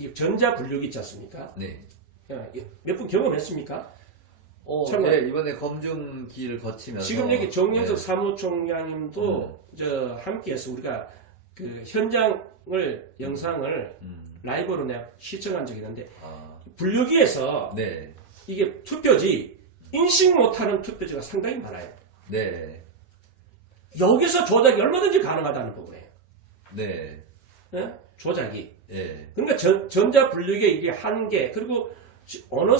이 전자분류기 있지 않습니까? 네. 몇 분 경험했습니까? 네, 이번에 검증기를 거치면서 지금 여기 정영석 네. 사무총장님도 저 함께해서 우리가 그 현장을 영상을 라이브로 내가 시청한 적이 있는데 분류기에서 네. 이게 투표지 인식 못하는 투표지가 상당히 많아요. 네. 여기서 조작이 얼마든지 가능하다는 부분이에요. 네. 예? 조작이. 네. 그러니까 전자분류기의 이게 한계 그리고 어느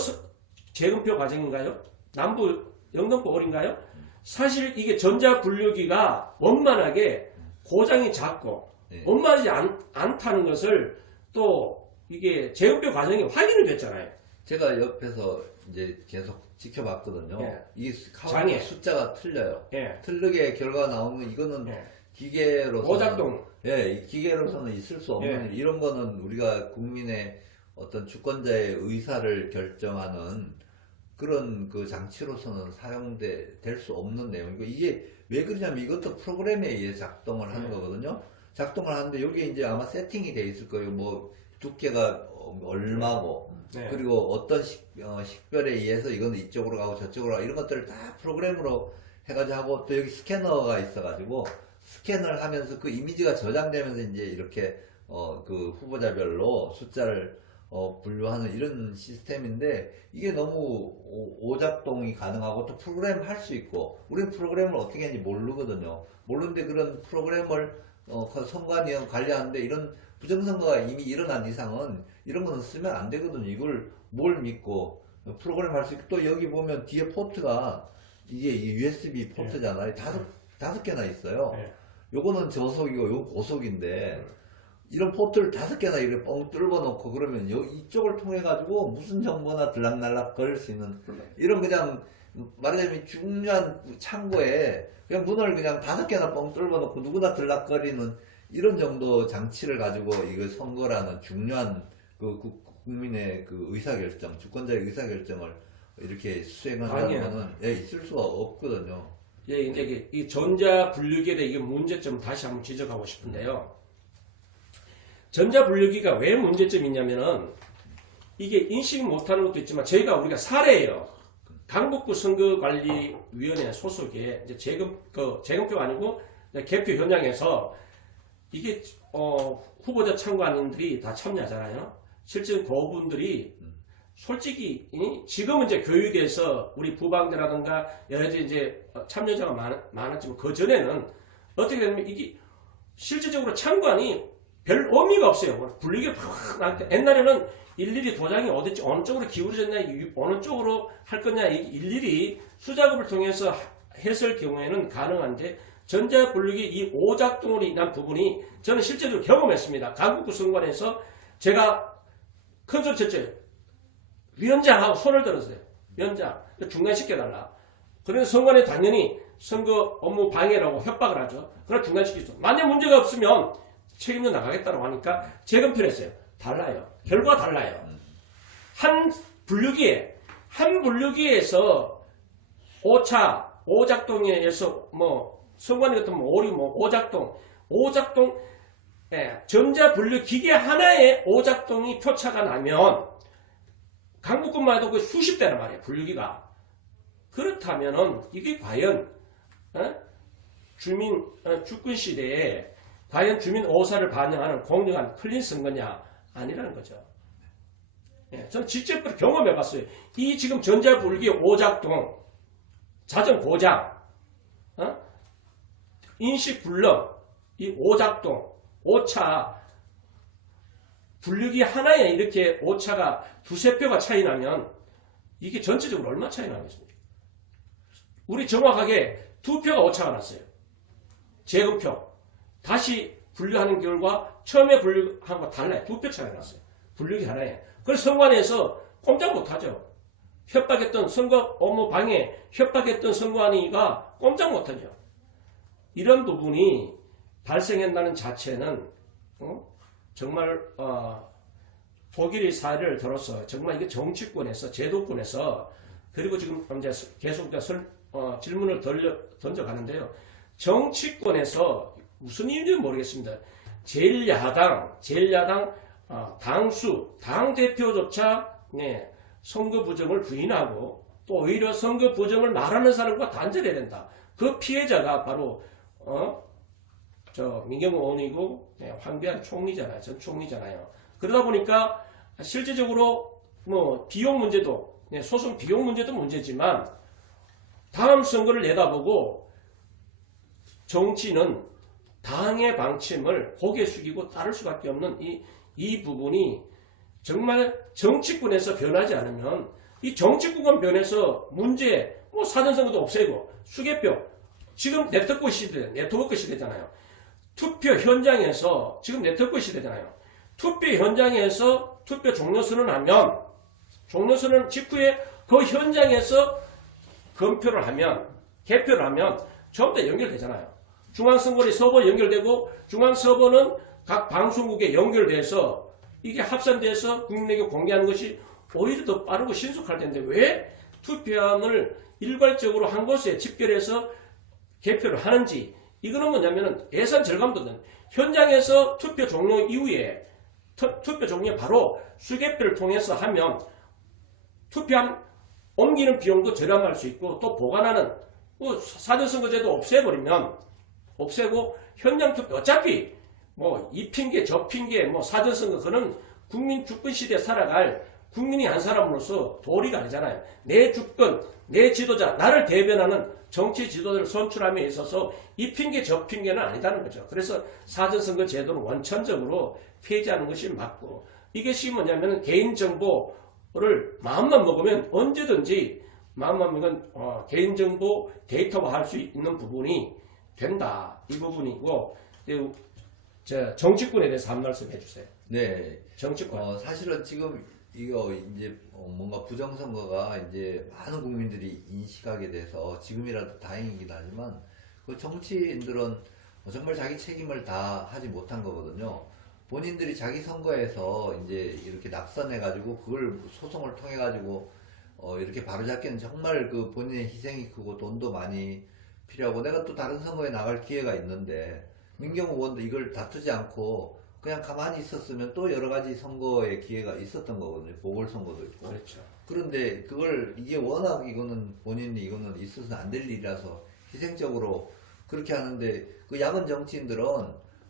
재검표 과정인가요? 남부 영등포 어린가요? 사실 이게 전자분류기가 원만하게 고장이 작고 네. 원만하지 않다는 것을 또 이게 재검표 과정이 확인이 됐잖아요. 제가 옆에서 이제 계속 지켜봤거든요. 예. 이 장애. 카운터 숫자가 틀려요. 예. 틀리게 결과가 나오는 이거는 예. 기계로서는 오작동. 예, 이 기계로서는 있을 수 없는 예. 일. 이런 거는 우리가 국민의 어떤 주권자의 의사를 결정하는 그런 그 장치로서는 될 수 없는 내용이고 이게 왜 그러냐면 이것도 프로그램에 의해 작동을 하는 거거든요. 작동을 하는데 여기에 이제 아마 세팅이 돼 있을 거예요. 뭐 두께가 얼마고 네. 그리고 어떤 식별에 의해서 이건 이쪽으로 가고 저쪽으로 가고 이런 것들을 다 프로그램으로 해가지고 하고 또 여기 스캐너가 있어가지고 스캔을 하면서 그 이미지가 저장되면서 이제 이렇게 그 후보자별로 숫자를 분류하는 이런 시스템인데 이게 너무 오작동이 가능하고 또 프로그램 할 수 있고 우리는 프로그램을 어떻게 하는지 모르거든요. 모르는데 그런 프로그램을 선관위 관리하는데 이런 부정선거가 이미 일어난 이상은 이런 거는 쓰면 안 되거든요. 이걸 뭘 믿고 프로그램 할 수 있고 또 여기 보면 뒤에 포트가 이게 USB 포트잖아요. 다섯 개나 있어요. 네. 요거는 저속이고 요거 고속인데 이런 포트를 5개나 이렇게 뻥 뚫어 놓고 그러면 이쪽을 통해 가지고 무슨 정보나 들락날락 거릴 수 있는 이런 그냥 말하자면 중요한 창고에 그냥 문을 그냥 5개나 뻥 뚫어 놓고 누구나 들락거리는 이런 정도 장치를 가지고 이거 선거라는 중요한 그 국민의 그 의사결정, 주권자의 의사결정을 이렇게 수행하는 거는 있을 수가 없거든요. 예, 이제 이 전자분류기에 대해 이 문제점 다시 한번 지적하고 싶은데요. 전자분류기가 왜 문제점이 있냐면은 이게 인식 못하는 것도 있지만 우리가 사례예요. 강북구 선거관리위원회 소속의 이제 재검표가 아니고 개표 현장에서 이게 후보자 참관인들이 다 참여하잖아요. 실제 그분들이 솔직히 지금은 이제 교육에서 우리 부방대라든가 여러 가지 이제 참여자가 많았지만 그 전에는 어떻게 되냐면 이게 실질적으로 참관이 별 의미가 없어요. 분류기를 팍 옛날에는 일일이 도장이 어디지 어느 쪽으로 기울어졌냐 어느 쪽으로 할 거냐 일일이 수작업을 통해서 했을 경우에는 가능한데 전자분류기 이 오작동으로 인한 부분이 저는 실제로 경험했습니다. 강북구 선관에서 제가 큰 소리 쳤죠. 위원장하고 손을 들었어요. 위원장 중단시켜달라. 그래서 선관위 당연히 선거 업무 방해라고 협박을 하죠. 그걸 중단시키죠. 만약 문제가 없으면 책임져 나가겠다고 하니까 재검표를 했어요. 달라요. 결과가 달라요. 한 분류기에서 오작동에 의해서 선관위 같은 오작동 전자분류 기계 하나에 오작동이 표차가 나면 강북구만 해도 그 수십 대란 말이에요. 분류기가. 그렇다면은 이게 과연 주권 시대에 과연 주민 오사를 반영하는 공정한 클린 선거냐 아니라는 거죠. 예, 저는 직접 경험해봤어요. 이 지금 전자분류기 오작동, 자정 고장, 인식 불능, 이 오작동, 오차, 분류기 하나에 이렇게 오차가 2~3표가 차이 나면 이게 전체적으로 얼마 차이 나겠습니까? 우리 정확하게 2표가 오차가 났어요. 재검표. 다시 분류하는 결과 처음에 분류한 거 달라요. 2표 차이가 났어요. 분류기 하나에. 그래서 선관위에서 꼼짝 못하죠. 협박했던 선거 업무 방해, 협박했던 선관위가 꼼짝 못하죠. 이런 부분이 발생한다는 자체는 정말 독일의 사례를 들어서 정말 이게 정치권에서 제도권에서 그리고 지금 이제 계속 질문을 던져가는데요. 정치권에서 무슨 이유인지 모르겠습니다. 제1야당 당 대표조차 선거 부정을 부인하고 또 오히려 선거 부정을 말하는 사람과 단절해야 된다. 그 피해자가 바로 민경호 의원이고 황교안 총리잖아요. 전 총리잖아요. 그러다 보니까 실질적으로 뭐 비용 문제도 소송 비용 문제도 문제지만 다음 선거를 내다보고 정치는 당의 방침을 고개 숙이고 따를 수밖에 없는 이 부분이 정말 정치권에서 변하지 않으면 이 정치권만 변해서 문제 뭐 사전선거도 없애고 수개표 지금 네트워크 시대잖아요. 투표 현장에서 지금 네트워크 시대잖아요. 투표 현장에서 투표 종료 선언하면 종료 선언 직후에 그 현장에서 검표를 하면 개표를 하면 전부 다 연결되잖아요. 중앙선거리 서버 연결되고 중앙서버는 각 방송국에 연결돼서 이게 합산돼서 국민에게 공개하는 것이 오히려 더 빠르고 신속할 텐데 왜 투표함을 일괄적으로 한 곳에 집결해서 개표를 하는지 이거는 뭐냐면은 예산 절감도 된 현장에서 투표 종료 이후에 투표 종료에 바로 수개표를 통해서 하면 투표함 옮기는 비용도 절감할 수 있고 또 보관하는 사전선거제도 없애고 현장 투표 어차피 뭐 이 핑계 저 핑계 뭐 사전선거 그는 국민 주권 시대에 살아갈 국민이 한 사람으로서 도리가 아니잖아요. 내 주권 내 지도자 나를 대변하는 정치 지도자를 선출함에 있어서 이 핑계 저 핑계는 아니다는 거죠. 그래서 사전선거 제도는 원천적으로 폐지하는 것이 맞고 이것이 뭐냐면 개인정보를 마음만 먹으면 언제든지 마음만 먹으면 개인정보 데이터화할 수 있는 부분이 된다. 이 부분이고 정치권에 대해서 한 말씀 해주세요. 네. 정치권. 사실은 지금 이거 이제 뭔가 부정선거가 이제 많은 국민들이 인식하게 돼서 지금이라도 다행이긴 하지만 그 정치인들은 정말 자기 책임을 다 하지 못한 거거든요. 본인들이 자기 선거에서 이제 이렇게 낙선해가지고 그걸 소송을 통해가지고 이렇게 바로잡기는 정말 그 본인의 희생이 크고 돈도 많이 필요하고 내가 또 다른 선거에 나갈 기회가 있는데 민경호 의원도 이걸 다투지 않고 그냥 가만히 있었으면 또 여러 가지 선거의 기회가 있었던 거거든요. 보궐선거도 있고. 그렇죠. 그런데 이게 워낙 이거는 본인이 이거는 있어서는 안 될 일이라서 희생적으로 그렇게 하는데 그 야권 정치인들은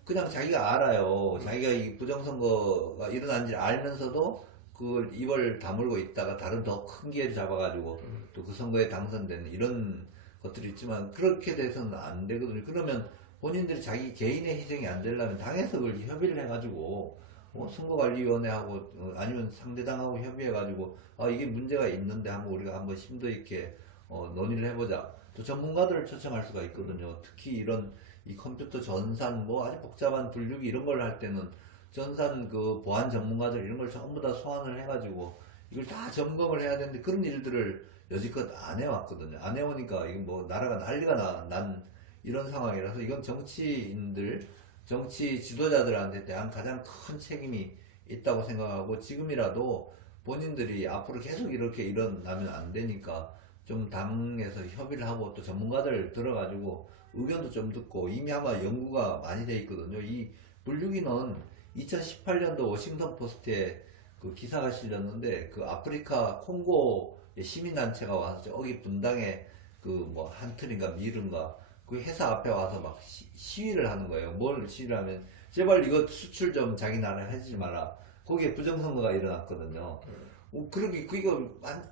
그냥 자기가 알아요. 자기가 이 부정선거가 일어난지 알면서도 그걸 입을 다물고 있다가 다른 더 큰 기회를 잡아가지고 또 그 선거에 당선되는 이런 것들이 있지만 그렇게 돼서는 안 되거든요. 그러면 본인들이 자기 개인의 희생이 안 되려면 당에서 그걸 협의를 해가지고 선거관리위원회하고 아니면 상대당하고 협의해가지고 이게 문제가 있는데 한번 우리가 한번 심도 있게 논의를 해보자. 또 전문가들을 초청할 수가 있거든요. 특히 이런 이 컴퓨터 전산 뭐 아주 복잡한 분류기 이런 걸 할 때는 전산 그 보안 전문가들 이런 걸 전부 다 소환을 해가지고 이걸 다 점검을 해야 되는데 그런 일들을 여지껏 안 해왔거든요. 안 해오니까 이거 뭐 나라가 난리가 난 이런 상황이라서 이건 정치인들, 정치 지도자들한테 대한 가장 큰 책임이 있다고 생각하고 지금이라도 본인들이 앞으로 계속 이렇게 일어나면 안 되니까 좀 당에서 협의를 하고 또 전문가들 들어가지고 의견도 좀 듣고 이미 아마 연구가 많이 돼 있거든요. 이 분류기는 2018년도 워싱턴 포스트에 그 기사가 실렸는데 그 아프리카 콩고의 시민단체가 와서 저기 분당에 그 뭐 한틀인가 미른가 그 회사 앞에 와서 막 시위를 하는 거예요. 뭘 시위를 하면 제발 이거 수출 좀 자기 나라 해주지 마라. 거기에 부정선거가 일어났거든요. 그거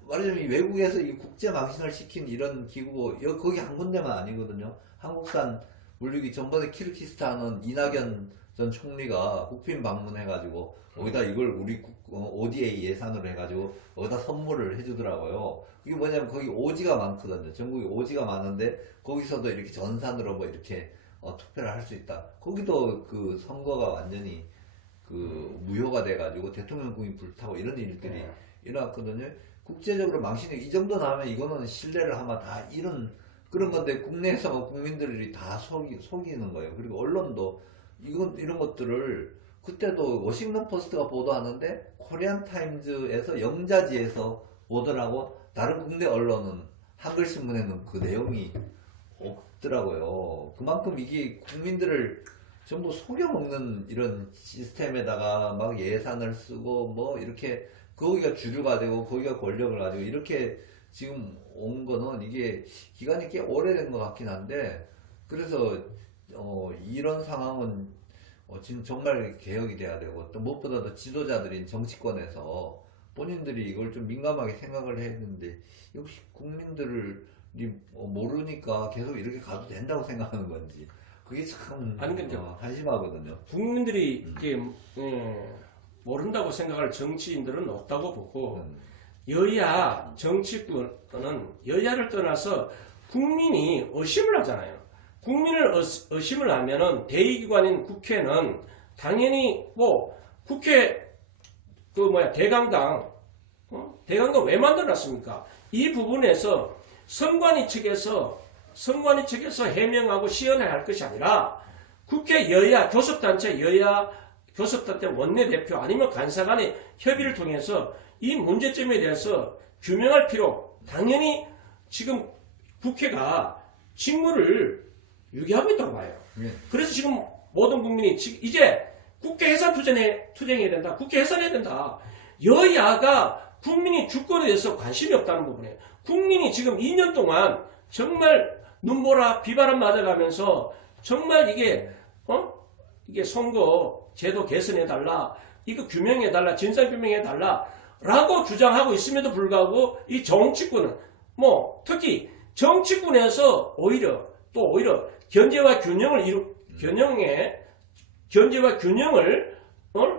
말하자면 외국에서 이 국제 망신을 시킨 이런 기구고 거기 한 군데만 아니거든요. 한국산 물류기 전번에 키르기스탄은 이낙연 전 총리가 국빈 방문해가지고 거기다 이걸 우리 ODA 예산으로 해가지고 거기다 선물을 해주더라고요. 그게 뭐냐면 거기 오지가 많거든요. 전국에 오지가 많은데 거기서도 이렇게 전산으로 뭐 이렇게 투표를 할 수 있다. 거기도 그 선거가 완전히 그 무효가 돼가지고 대통령궁이 불타고 이런 일들이 일어났거든요. 국제적으로 망신이 이 정도 나오면 이거는 신뢰를 하면 다 이런 그런 건데 국내에서 국민들이 다 속이는 거예요. 그리고 언론도 이런 것들을 그때도 워싱턴 포스트가 보도하는데 코리안 타임즈에서 영자지에서 보도를 하고 다른 국내 언론은 한글신문에는 그 내용이 없더라고요. 그만큼 이게 국민들을 전부 속여먹는 이런 시스템에다가 막 예산을 쓰고 뭐 이렇게 거기가 주류가 되고 거기가 권력을 가지고 이렇게 지금 온 거는 이게 기간이 꽤 오래된 것 같긴 한데 그래서 이런 상황은 지금 정말 개혁이 돼야 되고 또 무엇보다도 지도자들인 정치권에서 본인들이 이걸 좀 민감하게 생각을 해야 되는데 역시 국민들이 모르니까 계속 이렇게 가도 된다고 생각하는 건지 그게 참 아니, 근데 한심하거든요. 국민들이 이게 모른다고 생각할 정치인들은 없다고 보고 여야 정치권은 여야를 떠나서 국민이 의심을 하잖아요. 국민을 의심을 하면은 대의기관인 국회는 당연히 뭐 국회 대강당 대강당 왜 만들었습니까? 이 부분에서 선관위 측에서 해명하고 시연해야 할 것이 아니라 국회 여야 교섭단체 여야 교섭단체 원내대표 아니면 간사 간의 협의를 통해서 이 문제점에 대해서 규명할 필요 당연히 지금 국회가 직무를 유기하고 있다고 봐요. 그래서 지금 모든 국민이 이제 국회 해산 투쟁해야 된다. 국회 해산해야 된다. 여야가 국민이 주권에 대해서 관심이 없다는 부분이에요. 국민이 지금 2년 동안 정말 눈보라 비바람 맞아가면서 정말 이게 선거 제도 개선해달라. 이거 규명해달라. 진상규명해달라. 라고 주장하고 있음에도 불구하고 이 정치권은 특히 정치권에서 오히려 견제와 균형을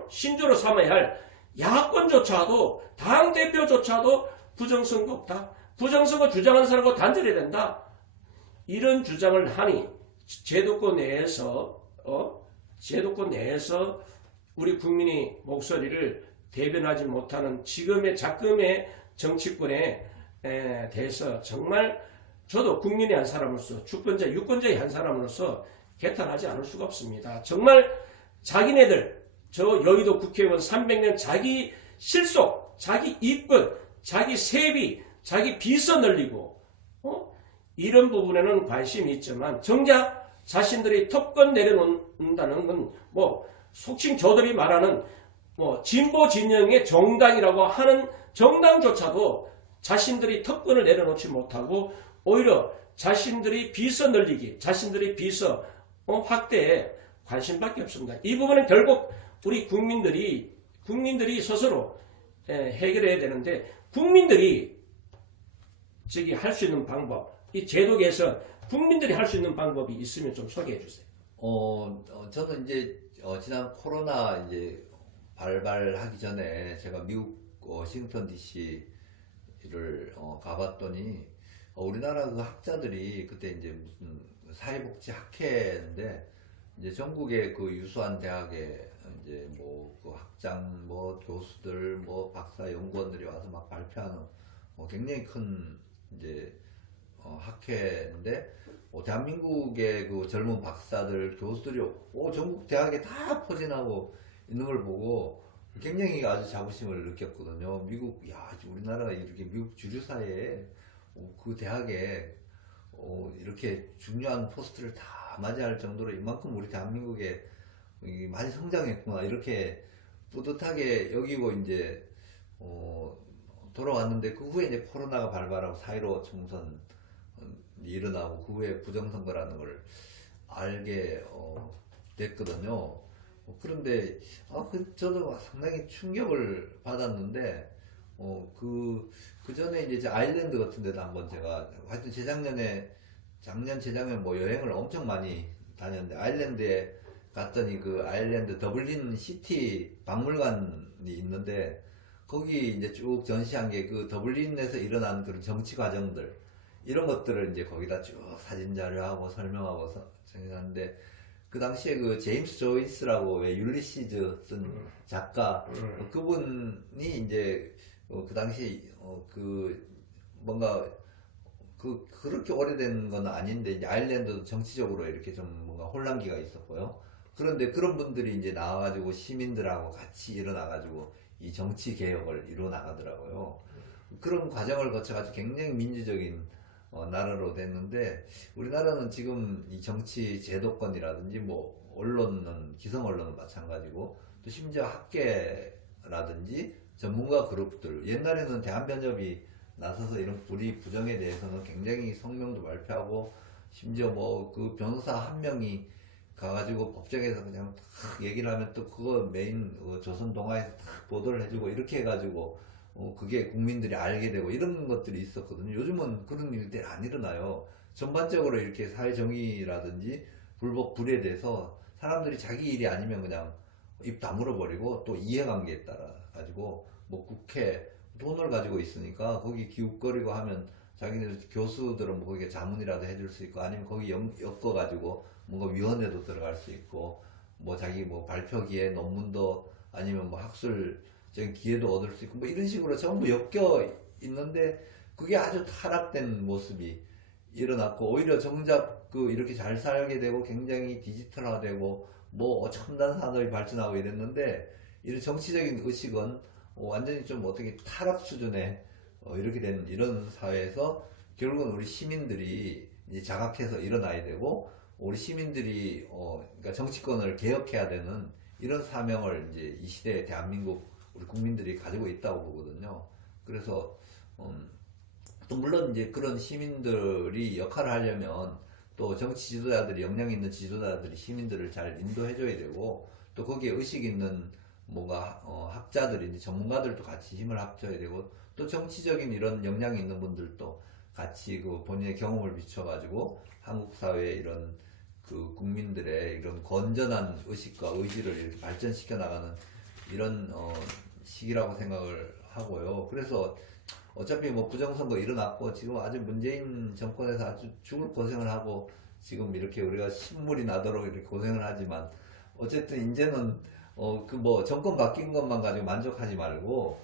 신조로 삼아야 할 야권조차도 당대표조차도 부정선거 없다. 부정선거 주장하는 사람과 단절해야 된다. 이런 주장을 하니 제도권 내에서 우리 국민의 목소리를 대변하지 못하는 지금의 작금의 정치권에 대해서 정말 저도 국민의 한 사람으로서 주권자, 유권자의 한 사람으로서 개탄하지 않을 수가 없습니다. 정말 자기네들 여의도 국회의원 300년 자기 실속, 자기 이권, 자기 세비, 자기 비서 늘리고 이런 부분에는 관심이 있지만 정작 자신들이 특권 내려놓는다는 건 속칭 저들이 말하는 진보 진영의 정당이라고 하는 정당조차도 자신들이 특권을 내려놓지 못하고 오히려 자신들이 비서 늘리기, 자신들이 비서 확대에 관심밖에 없습니다. 이 부분은 결국 우리 국민들이 스스로 해결해야 되는데 국민들이 할 수 있는 방법, 이 제도 개선 국민들이 할 수 있는 방법이 있으면 좀 소개해 주세요. 저는 이제 지난 코로나 이제 발발하기 전에 제가 미국 워싱턴 DC를 가봤더니 우리나라 그 학자들이 그때 이제 무슨 사회복지 학회인데 이제 전국의 그 유수한 대학에 이제 그 학장 교수들 박사 연구원들이 와서 막 발표하는 굉장히 큰 이제 학회인데 대한민국의 그 젊은 박사들 교수들이 전국 대학에 다 포진하고 있는 걸 보고 굉장히 아주 자부심을 느꼈거든요. 우리나라가 이렇게 미국 주류 사회에 그 대학에 이렇게 중요한 포스트를 다 맞이할 정도로 이만큼 우리 대한민국에 많이 성장했구나 이렇게 뿌듯하게 여기고 이제 돌아왔는데 그 후에 이제 코로나가 발발하고 4.15 총선 일어나고 그 후에 부정선거라는 걸 알게 됐거든요. 그런데 저도 상당히 충격을 받았는데 그 전에 이제 아일랜드 같은 데도 한번 제가 하여튼 재작년 여행을 엄청 많이 다녔는데 아일랜드에 갔더니 그 아일랜드 더블린 시티 박물관이 있는데 거기 이제 쭉 전시한 게 그 더블린에서 일어난 그런 정치 과정들 이런 것들을 이제 거기다 쭉 사진 자료하고 설명하고 생각하는데 그 당시에 그 제임스 조이스라고 왜 율리시즈 쓴 작가 그분이 이제 그 당시 그렇게 오래된 건 아닌데 이제 아일랜드도 정치적으로 이렇게 좀 뭔가 혼란기가 있었고요. 그런데 그런 분들이 이제 나와가지고 시민들하고 같이 일어나가지고 이 정치 개혁을 이루어 나가더라고요. 그런 과정을 거쳐가지고 굉장히 민주적인 나라로 됐는데 우리나라는 지금 이 정치 제도권이라든지 언론은 기성 언론은 마찬가지고 또 심지어 학계라든지 전문가 그룹들 옛날에는 대한변협이 나서서 이런 불의 부정에 대해서는 굉장히 성명도 발표하고 심지어 뭐 그 변호사 한 명이 가가지고 법정에서 그냥 탁 얘기를 하면 또 그거 메인 조선 동아에서 탁 보도를 해주고 이렇게 해가지고 그게 국민들이 알게 되고 이런 것들이 있었거든요. 요즘은 그런 일들이 안 일어나요. 전반적으로 이렇게 사회정의라든지 불법 불에 대해서 사람들이 자기 일이 아니면 그냥 입 다물어 버리고 또 이해관계에 따라 가지고 뭐 국회 돈을 가지고 있으니까 거기 기웃거리고 하면 자기네 교수들은 뭐 거기에 자문이라도 해줄 수 있고 아니면 거기 엮어 가지고 뭔가 위원회도 들어갈 수 있고 뭐 자기 뭐 발표 기회 논문도 아니면 뭐 학술적인 기회도 얻을 수 있고 뭐 이런 식으로 전부 엮여 있는데 그게 아주 타락된 모습이 일어났고 오히려 정작 그 이렇게 잘 살게 되고 굉장히 디지털화되고 뭐 첨단 산업이 발전하고 이랬는데 이런 정치적인 의식은 완전히 좀 어떻게 타락 수준에 이렇게 된 이런 사회에서 결국은 우리 시민들이 이제 자각해서 일어나야 되고 우리 시민들이 그러니까 정치권을 개혁해야 되는 이런 사명을 이제 이 시대에 대한민국 우리 국민들이 가지고 있다고 보거든요. 그래서 또 물론 이제 그런 시민들이 역할을 하려면 또 정치 지도자들이 역량 있는 지도자들이 시민들을 잘 인도해줘야 되고 또 거기에 의식 있는 뭔가 학자들이 이제 전문가들도 같이 힘을 합쳐야 되고 또 정치적인 이런 역량이 있는 분들도 같이 그 본인의 경험을 비춰가지고 한국 사회의 이런 그 국민들의 이런 건전한 의식과 의지를 이렇게 발전시켜 나가는 이런 시기라고 생각을 하고요. 그래서 어차피 뭐 부정선거 일어났고 지금 아주 문재인 정권에서 아주 죽을 고생을 하고 지금 이렇게 우리가 신물이 나도록 이렇게 고생을 하지만 어쨌든 이제는 그 뭐 정권 바뀐 것만 가지고 만족하지 말고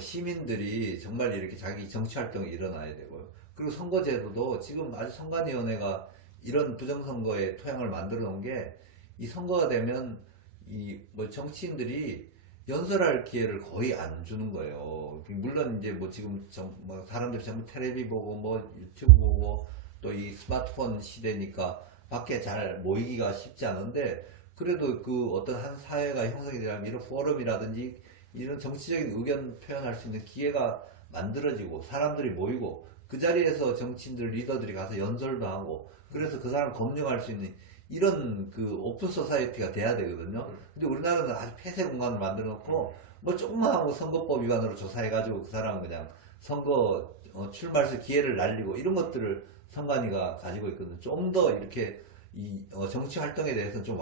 시민들이 정말 이렇게 자기 정치 활동이 일어나야 되고요. 그리고 선거제도도 지금 아주 선관위원회가 이런 부정선거의 토양을 만들어 놓은 게 이 선거가 되면 이 뭐 정치인들이 연설할 기회를 거의 안 주는 거예요. 물론 이제 뭐 지금 뭐 사람들이 전부 텔레비 보고 뭐 유튜브 보고 또 이 스마트폰 시대니까 밖에 잘 모이기가 쉽지 않은데 그래도 그 어떤 한 사회가 형성이 되려면 이런 포럼이라든지 이런 정치적인 의견 표현할 수 있는 기회가 만들어지고 사람들이 모이고 그 자리에서 정치인들 리더들이 가서 연설도 하고 그래서 그 사람 검증할 수 있는 이런 그 오픈 소사이어티가 돼야 되거든요. 근데 우리나라는 아주 폐쇄 공간을 만들어 놓고 뭐 조금만 하고 선거법 위반으로 조사해가지고 그 사람은 그냥 선거 출마해서 기회를 날리고 이런 것들을 선관위가 가지고 있거든요. 좀 더 이렇게 이 정치 활동에 대해서는 좀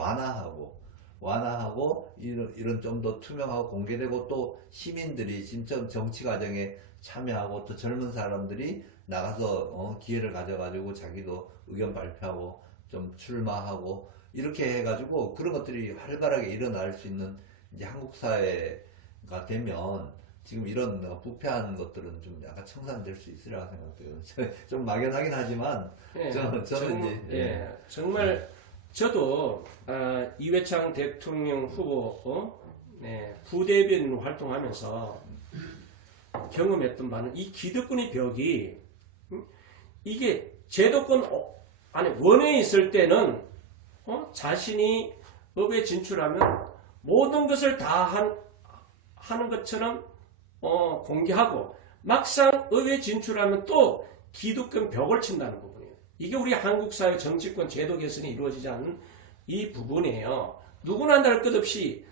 완화하고 이런 좀 더 투명하고 공개되고 또 시민들이 진짜 정치 과정에 참여하고 또 젊은 사람들이 나가서 기회를 가져가지고 자기도 의견 발표하고 좀 출마하고 이렇게 해가지고 그런 것들이 활발하게 일어날 수 있는 이제 한국 사회가 되면 지금 이런 부패한 것들은 좀 약간 청산될 수 있으리라 생각돼요. 좀 막연하긴 하지만 네, 저는 이제 정말 저도 이회창 대통령 후보 부대변인 활동하면서 경험했던 바는 이 기득권의 벽이 이게 제도권 안에 원외에 있을 때는 자신이 법에 진출하면 모든 것을 다 하는 것처럼 공개하고 막상 의회에 진출하면 또 기득권 벽을 친다는 부분이에요. 이게 우리 한국 사회 정치권 제도 개선이 이루어지지 않는 이 부분이에요. 누구나 할 것 없이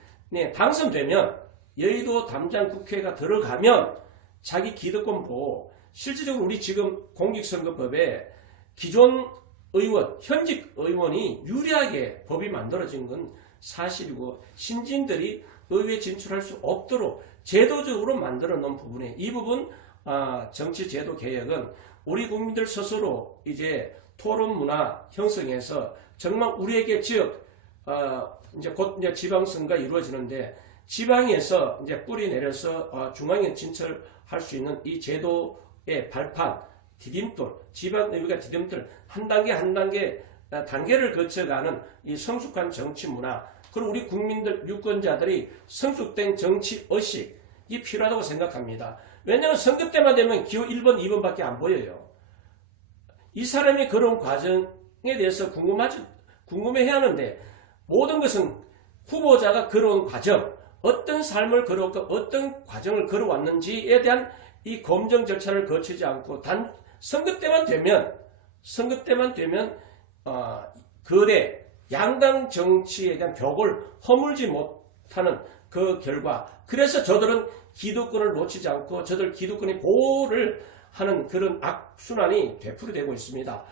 당선되면 여의도 담장 국회가 들어가면 자기 기득권 보호 실질적으로 우리 지금 공직선거법에 기존 의원, 현직 의원이 유리하게 법이 만들어진 건 사실이고 신진들이 의회에 진출할 수 없도록 제도적으로 만들어 놓은 부분에 이 부분 정치 제도 개혁은 우리 국민들 스스로 이제 토론 문화 형성해서 정말 우리에게 지역 이제 곧 이제 지방선거가 이루어지는데 지방에서 이제 뿌리 내려서 중앙에 진출할 수 있는 이 제도의 발판 디딤돌 지방의회가 디딤돌 한 단계 한 단계 단계를 거쳐가는 이 성숙한 정치 문화 그리고 우리 국민들 유권자들이 성숙된 정치 의식이 필요하다고 생각합니다. 왜냐하면 선거 때만 되면 기호 1번 2번밖에 안 보여요. 이 사람이 그런 과정에 대해서 궁금해야 하는데 모든 것은 후보자가 걸어온 과정, 어떤 삶을 걸어왔고 어떤 과정을 걸어왔는지에 대한 이 검증 절차를 거치지 않고 단 선거 때만 되면 거대 양당 정치에 대한 벽을 허물지 못하는 그 결과, 그래서 저들은 기득권을 놓치지 않고 저들 기득권의 보호를 하는 그런 악순환이 되풀이되고 있습니다.